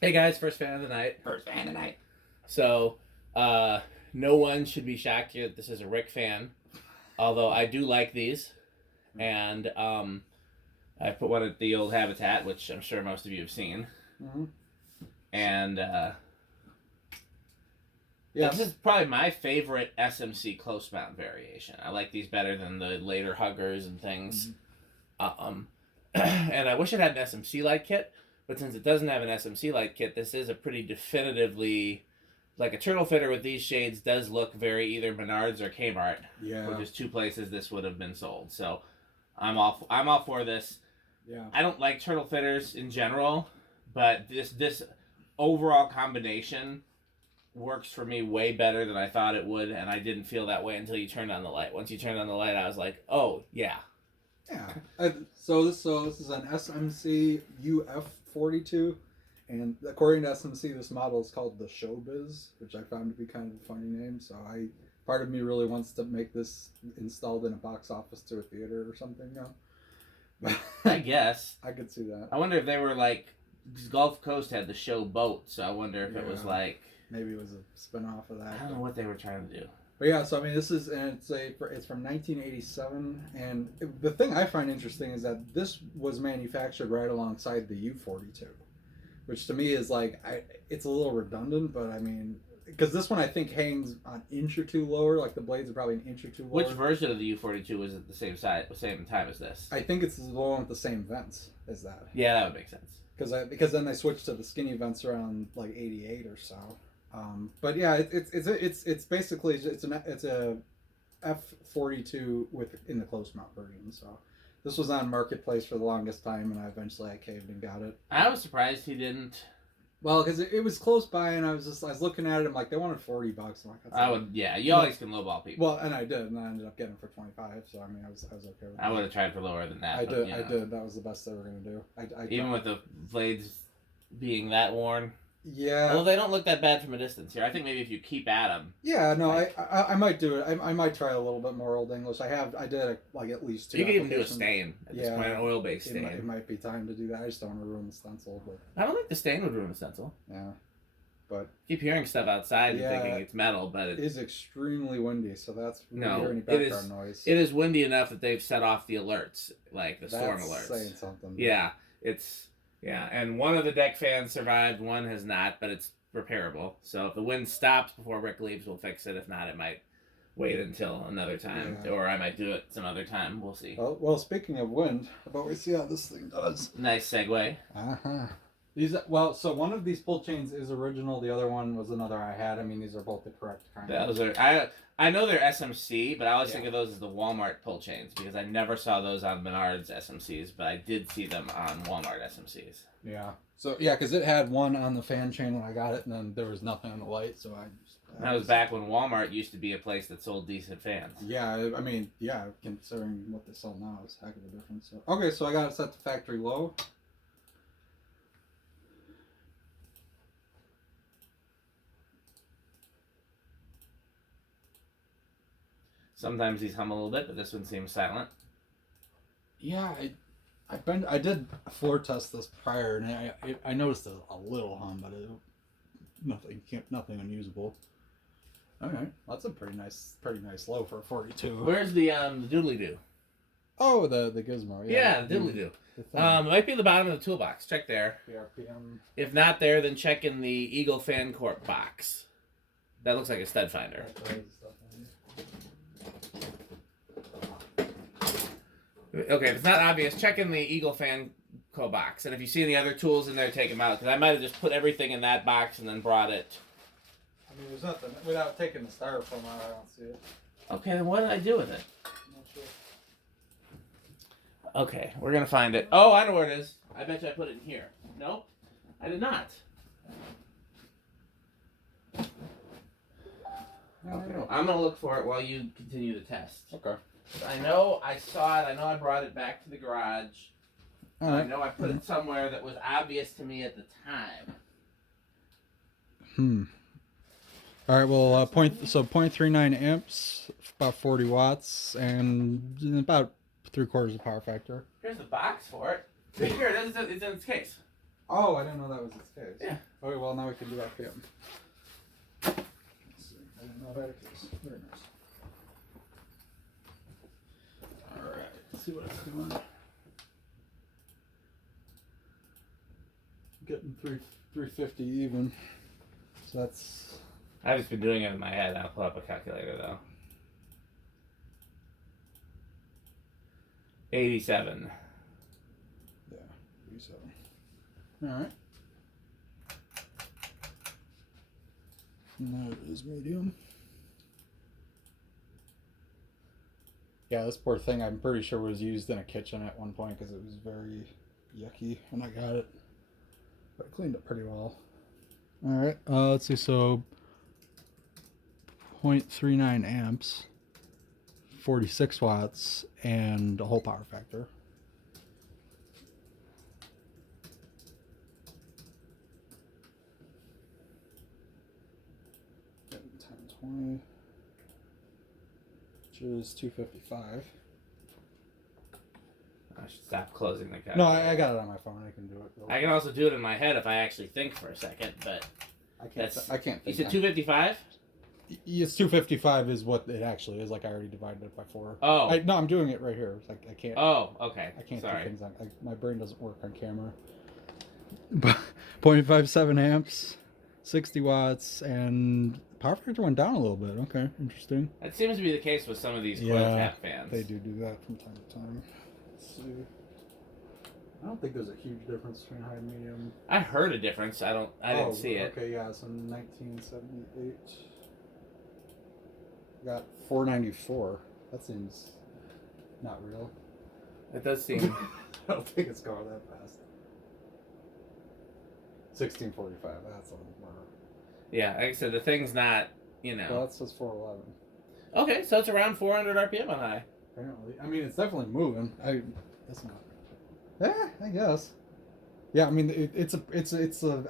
Hey guys, first fan of the night. First fan tonight. So, no one should be shocked here that this is a Rick fan, although I do like these. And I put one at the old Habitat, which I'm sure most of you have seen. Mm-hmm. And Yeah. this is probably my favorite SMC close mount variation. I like these better than the later Huggers and things. Mm-hmm. And I wish it had an SMC light kit, but since it doesn't have an SMC light kit, this is a pretty definitively like a turtle fitter with these shades does look very either Menards or Kmart, which is two places this would have been sold. So I'm all for this. Yeah. I don't like turtle fitters in general, but this overall combination works for me way better than I thought it would, and I didn't feel that way until you turned on the light. Once you turned on the light, I was like, oh yeah. Yeah. So this is an SMC UF42, and according to SMC, this model is called the Showbiz, which I found to be kind of a funny name. So part of me really wants to make this installed in a box office to a theater or something. I guess I could see that. I wonder if they were like, because Gulf Coast had the show boat, so I wonder if it was like maybe it was a spin-off of that. I don't know what they were trying to do. But yeah, so I mean, this is and it's from 1987, and the thing I find interesting is that this was manufactured right alongside the U42, which to me is like it's a little redundant, but I mean, because this one I think hangs an inch or two lower, like the blades are probably an inch or two lower. Which version of the U42 was at the same time as this? I think it's the one with the same vents as that. Yeah, that would make sense. Because then they switched to the skinny vents around like 88 or so. But yeah, it's basically it's a F42 in the close mount version. So this was on Marketplace for the longest time, and I caved and got it. I was surprised he didn't. Well, because it was close by, and I was looking at it. I'm like, they wanted $40. I'm like, I would, yeah. You always can lowball people. Well, and I did, and I ended up getting it for 25. So I mean, I was okay with that. I would have tried for lower than that. I did. That was the best they were gonna do. Even with the blades being that worn. Yeah. Well, they don't look that bad from a distance here. I think maybe if you keep at them. Yeah, no, I might do it. I might try a little bit more Old English. I did like at least 2. You could even do a stain at this point, an oil-based stain. It might be time to do that. I just don't want to ruin the stencil. But I don't think the stain would ruin the stencil. Yeah, but keep hearing stuff outside and thinking it's metal, but it is extremely windy, so that's no. Hear any background noise. It is windy enough that they've set off the alerts, like the storm alerts. Saying something. Yeah, and one of the deck fans survived, one has not, but it's repairable. So if the wind stops before Rick leaves, we'll fix it. If not, it might wait until another time, or I might do it some other time. We'll see. Well, speaking of wind, how about we see how this thing does? Nice segue. So one of these pull chains is original. The other one was another I had. I mean, these are both the correct kind. Those are I know they're SMC, but I always think of those as the Walmart pull chains because I never saw those on Menards SMCs, but I did see them on Walmart SMCs. Yeah. So yeah, because it had one on the fan chain when I got it, and then there was nothing on the light. So that was back when Walmart used to be a place that sold decent fans. Yeah, I mean, considering what they sell now, it's a heck of a difference. So, okay, so I got it set to factory low. Sometimes these hum a little bit, but this one seems silent. Yeah, I did floor test this prior, and I noticed a little hum, but nothing unusable. All right, that's a pretty nice low for a 42. Where's the doodly doo? Oh, the gizmo. Yeah, the doodly doo. It might be at the bottom of the toolbox. Check there. PRPM. If not there, then check in the Eagle Fan Corp box. That looks like a stud finder. Okay, if it's not obvious, check in the Eagle Fan Co box. And if you see any other tools in there, take them out. Because I might have just put everything in that box and then brought it. I mean, there's nothing. Without taking the styrofoam out, I don't see it. Okay, then what did I do with it? I'm not sure. Okay, we're going to find it. Oh, I know where it is. I bet you I put it in here. Nope, I did not. Okay, I'm going to look for it while you continue the test. Okay. I know I saw it. I know I brought it back to the garage. All right. I know I put it somewhere that was obvious to me at the time. All right. Well, 0.39 amps, about 40 watts, and about 3/4 of power factor. Here's the box for it. Here, it's in its case. Oh, I didn't know that was its case. Yeah. Okay, well now we can do RPM. Let's see. I didn't know that case. Very nice. Alright, let's see what it's doing. Getting 350 even. So that's... I've just been doing it in my head. I'll pull up a calculator though. 87. Yeah, 87. Alright. And that is medium. Yeah, this poor thing I'm pretty sure was used in a kitchen at one point because it was very yucky when I got it. But I cleaned it pretty well. Alright, let's see, so 0.39 amps, 46 watts, and a whole power factor. Times 20, which is 255. I should stop closing the calculator. No, I got it on my phone. I can do it. I can also do it in my head if I actually think for a second, but I can't. You said 255? It's 255 is what it actually is. Like I already divided it by 4. Oh. No, I'm doing it right here. Like I can't. Oh, okay. I can't Sorry. do things on. My brain doesn't work on camera. 0.57 amps, 60 watts, and power factor went down a little bit. Okay, interesting. That seems to be the case with some of these coil tap fans. They do that from time to time. Let's see. I don't think there's a huge difference between high and medium. I heard a difference. I didn't see it. Okay, yeah. So 1978. Got 494. That seems not real. It does seem. I don't think it's going that fast. 1645. That's a little more. Yeah, like I said, the thing's not, Well, that says 411. Okay, so it's around 400 RPM on high. Apparently, I mean, it's definitely moving. That's not. I guess. Yeah, I mean, it's a.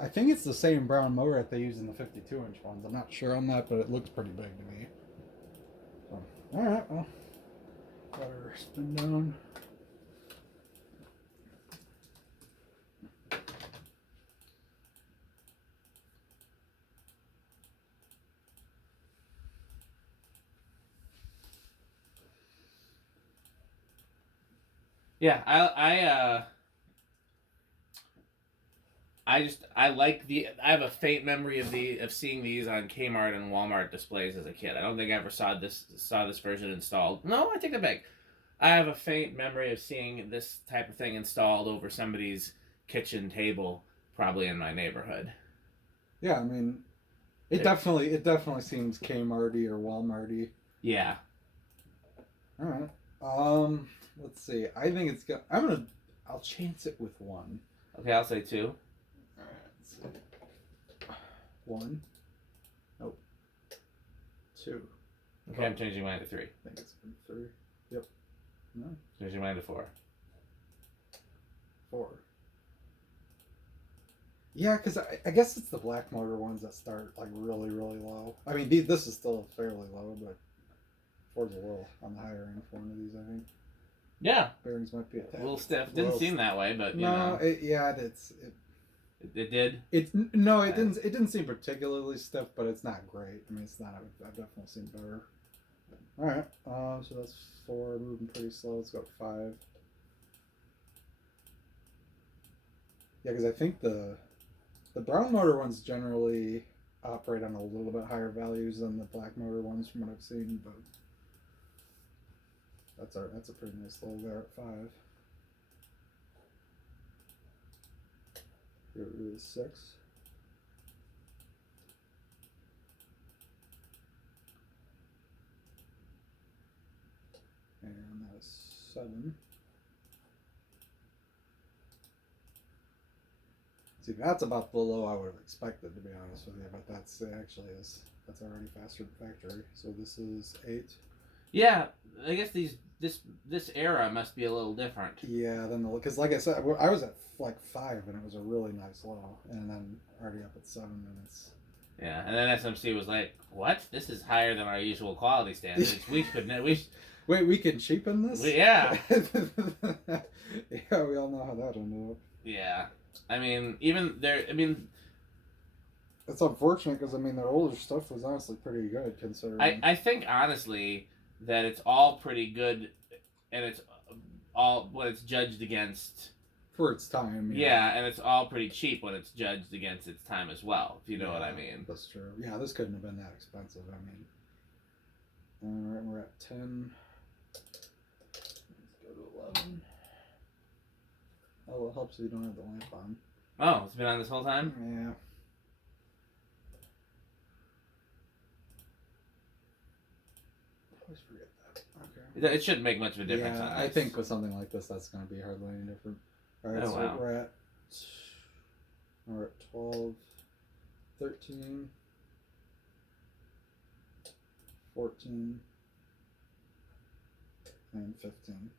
I think it's the same brown motor that they use in the 52-inch ones. I'm not sure on that, but it looks pretty big to me. So, all right, well, better spin down. Yeah, I like I have a faint memory of seeing these on Kmart and Walmart displays as a kid. I don't think I ever saw this version installed. No, I take it back. I have a faint memory of seeing this type of thing installed over somebody's kitchen table, probably in my neighborhood. Yeah, I mean, it definitely seems Kmarty or Walmarty. Yeah. All right. Let's see. I think it's got. I'll chance it with 1. Okay, I'll say 2. All right. Let's see. 1. Nope. 2. Okay, I'm changing mine to 3. I think it's been 3. Yep. No. Changing mine to 4. 4. Yeah, because I guess it's the black motor ones that start like really, really low. I mean, this is still fairly low, but Ford's a little on the higher end for one of these, I think. Yeah. Bearings might be a tad. A little stiff. Didn't seem that way, but it did. It didn't seem particularly stiff, but it's not great. I mean, it's not. I've definitely seen better. All right. So that's 4, moving pretty slow. Let's go to 5. Yeah, because I think the brown motor ones generally operate on a little bit higher values than the black motor ones from what I've seen, but that's a pretty nice low there at 5. Here it is 6. And that's 7. See, that's about the low I would have expected, to be honest with you, but that's already faster than factory. So this is 8. Yeah, I guess this era must be a little different. Yeah, because like I said, I was at like 5 and it was a really nice low, and then already up at 7 and it's. Yeah, and then SMC was like, "What? This is higher than our usual quality standards. We couldn't. Wait, we can cheapen this? Yeah. Yeah, we all know how that ended up. Yeah, I mean, even there. I mean, it's unfortunate because I mean their older stuff was honestly pretty good considering. I think honestly that it's all pretty good, and it's all when it's judged against. For its time. Yeah, and it's all pretty cheap when it's judged against its time as well, if you know what I mean. That's true. Yeah, this couldn't have been that expensive. I mean, alright, we're at 10. Let's go to 11. Oh, it helps if you don't have the lamp on. Oh, it's been on this whole time? Yeah. I always forget that. Okay. It shouldn't make much of a difference. Yeah, I think with something like this, that's going to be hardly any different. Alright, Oh, so wow. we're at 12, 13, 14, and 15.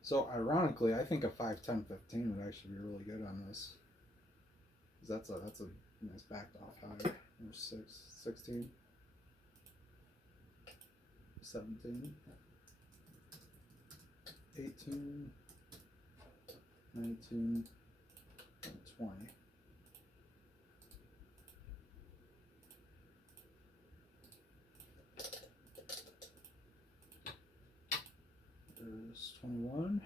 So ironically, I think a 5, 10, 15 would actually be really good on this. Because that's a nice backed off high. There's 6, 16, 17, 18, 19, and 20. There's 21.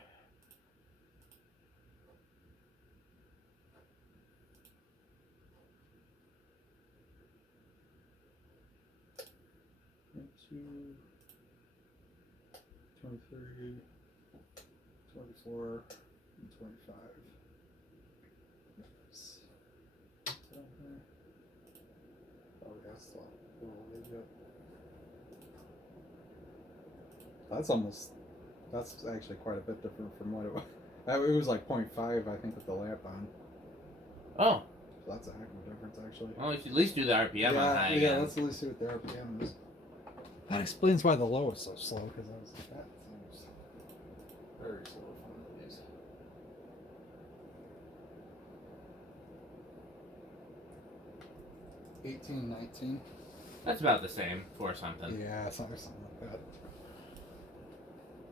Two, 23, 24, and 25. Yes. Oh, yes, that's actually quite a bit different from what it was. It was like 0.5, I think, with the lamp on. Oh. So that's a heck of a difference, actually. Well, you should at least do the RPM on high again. Yeah, let's at least see what the RPM is. That explains why the low is so slow, because I was like, that seems very slow for one of these. $18, $19. That's about the same for something. Yeah, something like that.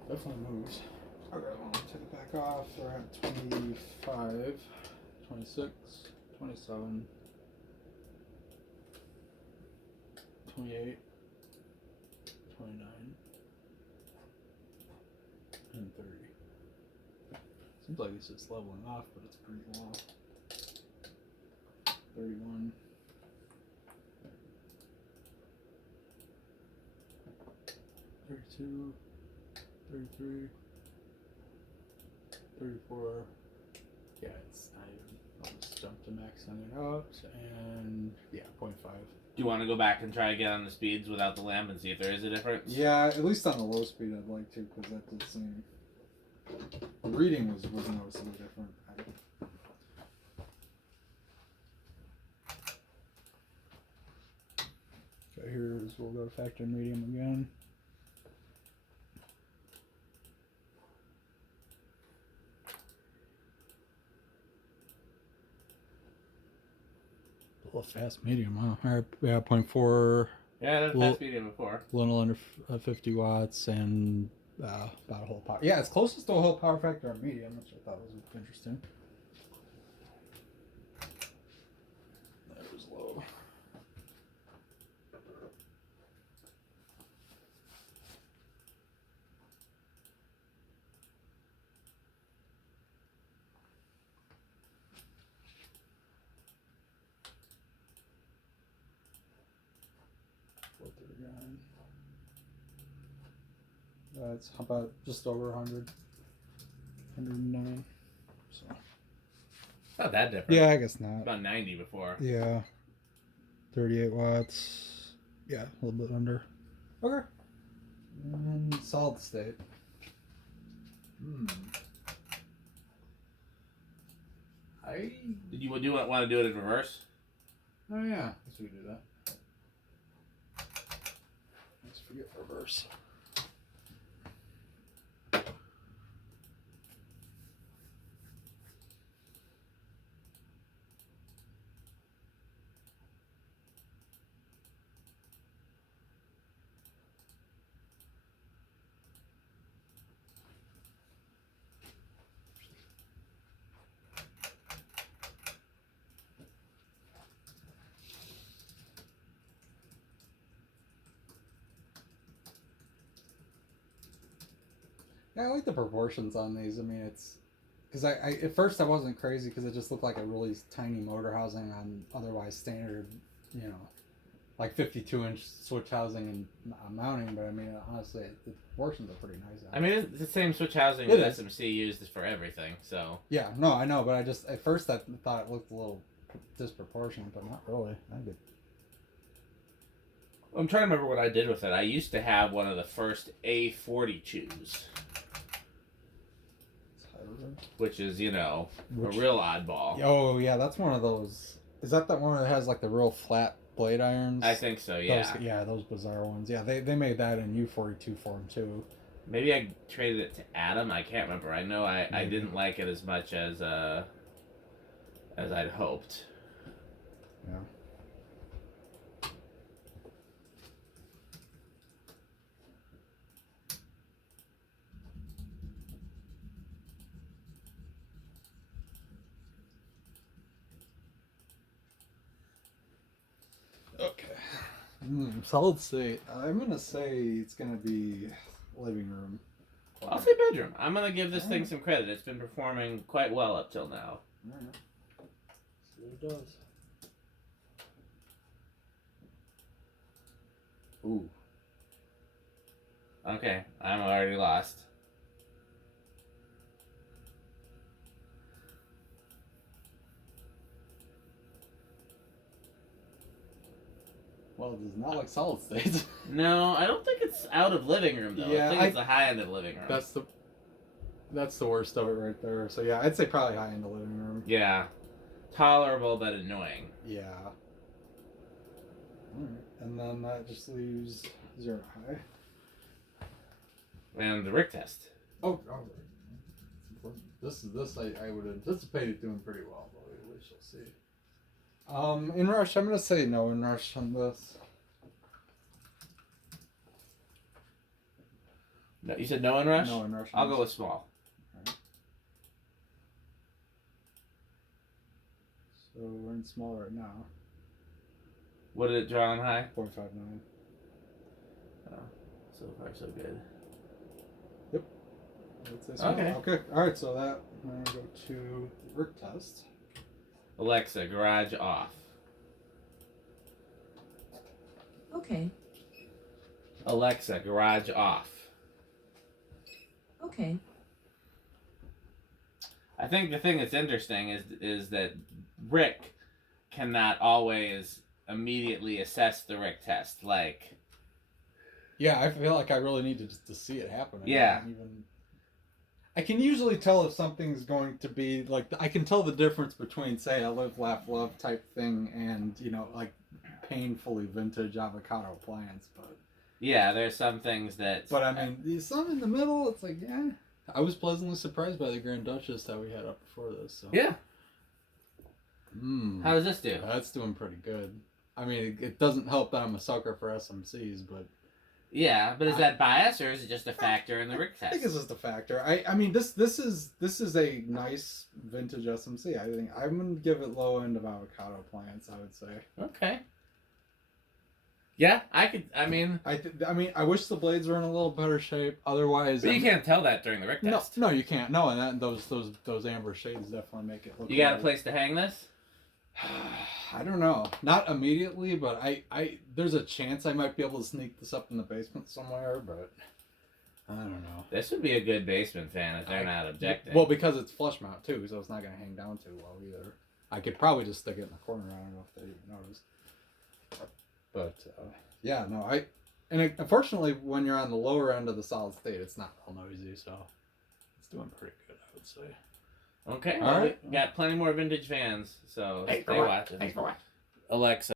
Definitely moves. Okay, I'll take it back off. We're at 25, 26, 27, 28, 29, and 30. Seems like it's just leveling off, but it's pretty low. 31. 32, 33, 34. Yeah, it's not even. I'll just jump to maxing it out, and yeah, 0.5. Do you want to go back and try again on the speeds without the lamp and see if there is a difference? Yeah, at least on the low speed I'd like to, because that did seem... The reading was noticeably different. Okay, here's, we'll go to factor medium again. A little fast medium, huh? Alright, yeah, 0.4. Yeah, that's fast medium before. A little under 50 watts and about a whole power. Yeah, it's closest to a whole power factor on medium, which I thought was interesting. That was low. That's about just over 100. 109. So. Not that different. Yeah, I guess not. About 90 before. Yeah. 38 watts. Yeah, a little bit under. Okay. And solid state. Did you want to do it in reverse? Oh yeah, I guess we could do that. Let's forget reverse. Yeah, I like the proportions on these. I mean, it's because I at first I wasn't crazy because it just looked like a really tiny motor housing on otherwise standard, you know, like 52-inch switch housing and mounting. But I mean, honestly, the proportions are pretty nice. I mean, it's the same switch housing It that is. SMC used for everything. So Yeah, no, I know, but I just at first I thought it looked a little disproportionate, but not really. I did. I'm trying to remember what I did with it. I used to have one of the first A42s, which is, you know, a real oddball. Oh yeah, that's one of those. Is that one that has like the real flat blade irons? I think so, yeah. Those bizarre ones. Yeah, they made that in U42 form too. Maybe I traded it to Adam. I can't remember. I know I didn't like it as much as I'd hoped. Yeah. Okay. Solid state. I'm gonna say it's gonna be living room. I'll say bedroom. I'm gonna give this thing some credit. It's been performing quite well up till now. Alright. See what it does. Ooh. Okay, I'm already lost. Well, it does not like solid state. No, I don't think it's out of living room though. Yeah, I think it's the high end of living room. That's the worst of it right there. So yeah, I'd say probably high end of living room. Yeah, tolerable but annoying. Yeah. Alright. And then that just leaves 0 high. And the Rick test. Oh, this I would anticipate it doing pretty well, but we shall see. In rush, I'm gonna say no in rush on this. No, you said no in rush? No in rush. I'll go with small. Right. So we're in small right now. What did it draw on high? 0.59. Oh, so far so good. Yep. Okay. Okay. All right. So that I'm gonna go to Rick test. Alexa, garage off. Okay. Alexa, garage off. Okay. I think the thing that's interesting is that Rick cannot always immediately assess the Rick test. Like, Yeah, I feel like I really need to see it happen. Yeah. I can usually tell if something's going to be like I can tell the difference between say a live laugh love type thing and like painfully vintage avocado appliance, but yeah, there's some things that. I mean some in the middle. It's like yeah, I was pleasantly surprised by the Grand Duchess that we had up before this. So. Yeah. How does this do? That's doing pretty good. I mean, it doesn't help that I'm a sucker for SMCs, but. Yeah, but is that bias or is it just a factor in the Rick test? I think it's just a factor. I mean this is a nice vintage SMC. I think I'm gonna give it low end of avocado plants. I would say. Okay. Yeah, I could. I mean, I wish the blades were in a little better shape. Otherwise, but you can't tell that during the Rick test. No, you can't. No, and those amber shades definitely make it look. You got a place to hang this? I don't know. Not immediately, but I there's a chance I might be able to sneak this up in the basement somewhere, but I don't know. This would be a good basement fan if they're not objecting. Well, because it's flush mount too, so it's not going to hang down too low either. I could probably just stick it in the corner. I don't know if they even noticed. But yeah, no, unfortunately when you're on the lower end of the solid state, it's not real noisy, so it's doing pretty good, I would say. Okay, all right. We got plenty more vintage fans, so stay watching. Thanks for watching. Alexa.